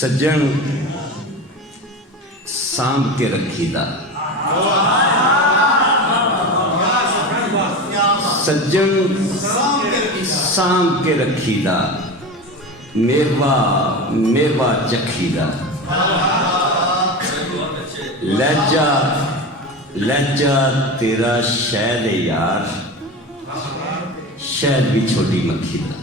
सज्जन सांभ के रखीदा, सज्जन सांभ के रखीदा, मेवा मेवा चखीदा, लहजा लहजा तेरा शहद यार, शहद भी छोटी मक्खी दा।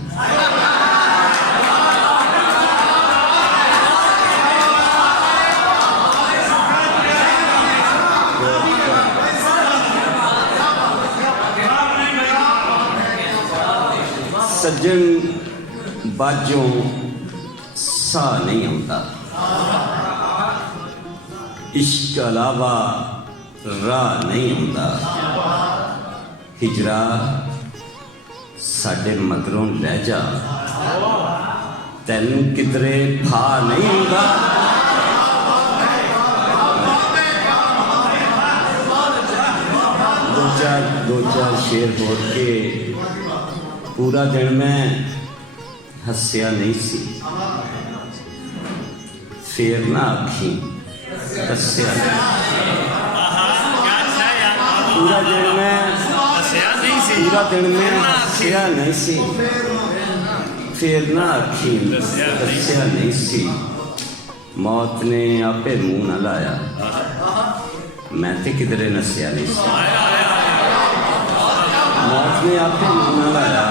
सज्जन बाजों सा नहीं आता, इश्क अलावा राह नहीं आता, हिजरा साडे मगरों लह जा, तैनू किधरे फा नहीं आता। दो चार शेर बोल के पूरा दिन मैं हस्या नहीं सी, फेर ना आखी हस्या पूरा दिन मैं हस्या नहीं सी, फेर ना आखी हस्या नहीं सी। मौत ने आपे मुंह न लाया, मैं तो किधरे नस्या नहीं सी। मौत ने आपे मुंह न लाया,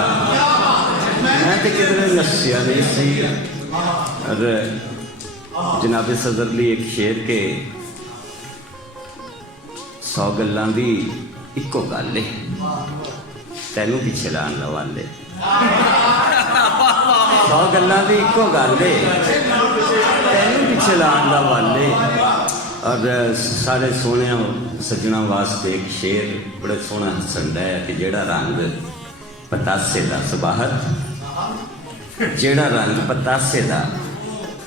मैं तो किधरे नस्या नहीं सी। और जनाब सदर ली एक शेर के 100 गल्लां दी इक्को गल है, तैनू पिछे लाण वाले 100 गल्लां दी इक्को गल है, तैनू पिछे लाण वाले। और सारे सोहने सज्जणा वास्ते एक शेर बड़े सोहना हसन है कि जेड़ा रंग पतासे दा सुबाहत, जेड़ा रंग पतासे दा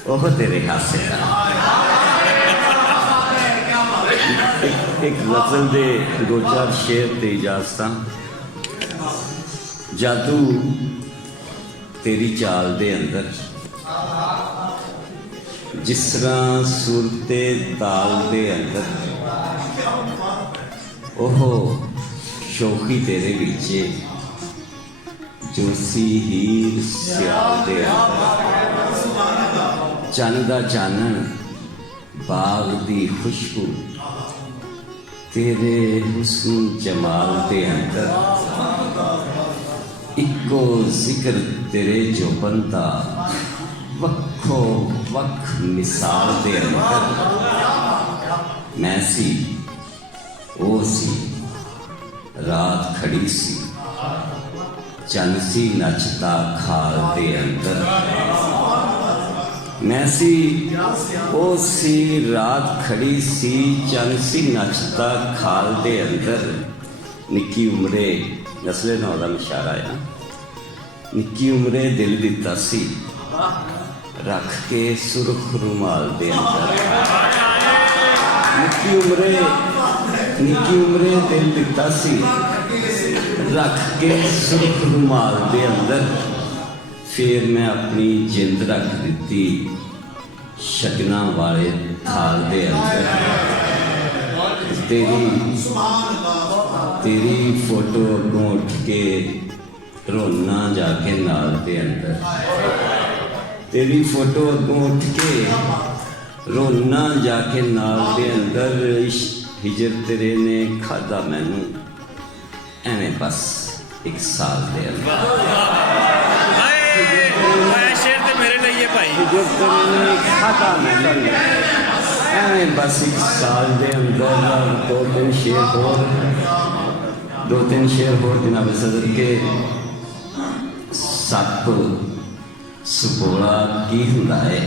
ओह तेरे हासे दा। एक गज़ल दे 2-4 शेर ते इजाजतां। जादू तेरी चाल दे अंदर, जिस तरह सूरते ताल दे अंदर, ओहो शौकी तेरे विचे जोसी हीर सियाल दे अंदर। चन्न दा चानन बाग दी खुशबू तेरे हुस्न जमाल दे अंदर, इक्को जिक्र तेरे जोबन दा वक्खो वक्ख मिसाल दे अंदर। मैं सी ओ सी रात खड़ी सी, चन्न सी नचता खाल दे अंदर। मैं सी ओ सी रात खड़ी सी, चन्न सी नचता खाल दे अंदर। निक्की उमरे नस्ले नौ दा इशारा है ना, निक्की उमरे दिल दिता सी, रख के सुरख रुमाल दे अंदर। निक्की उमरे दिल दिता सी, रख के सुरख रुमाल दे अंदर। फिर मैं अपनी जिंद रख दी शगना वाले थाल दे अंदर। तेरी फोटो अगों उठ के रोना जाके नाल दे अंदर। तेरी फोटो अगों उठ के रोना जाके नाल दे अंदर। हिजर तेरे ने खादा मैनू एवें बस 1 साल दे अंदर। शेर ते मेरे लिए भाई, हिजर तेरे ने खादा मैनू एवें बस 1 साल दे अंदर। 2-3 शेर होर जनाब सदर के। सप सपोला की हुंदा है,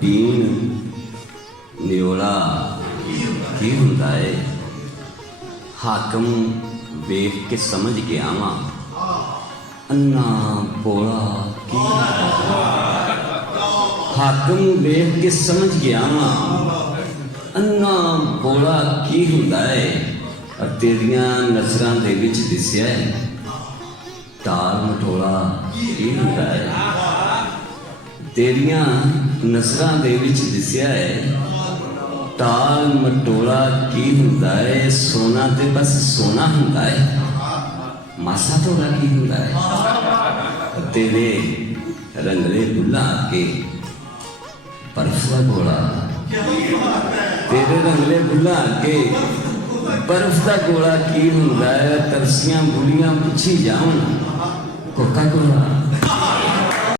बीन न्योला की हुंदा है। हाकम वेख के समझ गया वा, अन्ना पोला की। हाकम वेख के समझ गया वा, अन्ना पोला की हुंदा है। और तेरियां नज़रां दे विच दिसिया है टाल मठोला की हुंदा है। ਤੇਰੀਆਂ ਨਜ਼ਰਾਂ ਦੇ ਵਿੱਚ ਦਿਸਿਆ ਹੈ ਟਾਲ ਮਟੋਲਾ ਕੀ ਹੁੰਦਾ ਹੈ ਸੋਨਾ ਤੇ ਬਸ ਸੋਨਾ ਹੁੰਦਾ ਹੈ ਮਾਸਾ ਥੋੜਾ ਕੀ ਹੁੰਦਾ ਹੈ ਤੇਰੇ ਰੰਗਲੇ ਬੁੱਲਾਂ ਕੇ ਬਰਫ ਦਾ ਗੋਲਾ ਤੇਰੇ ਰੰਗਲੇ ਬੁੱਲਾਂ ਕੇ ਬਰਫ ਦਾ ਗੋਲਾ ਕੀ ਹੁੰਦਾ ਹੈ ਤਰਸੀਆਂ ਬੁੜੀਆਂ ਪੁੱਛੀ ਜਾਣ ਕੋਕਾ ਕੋਲਾ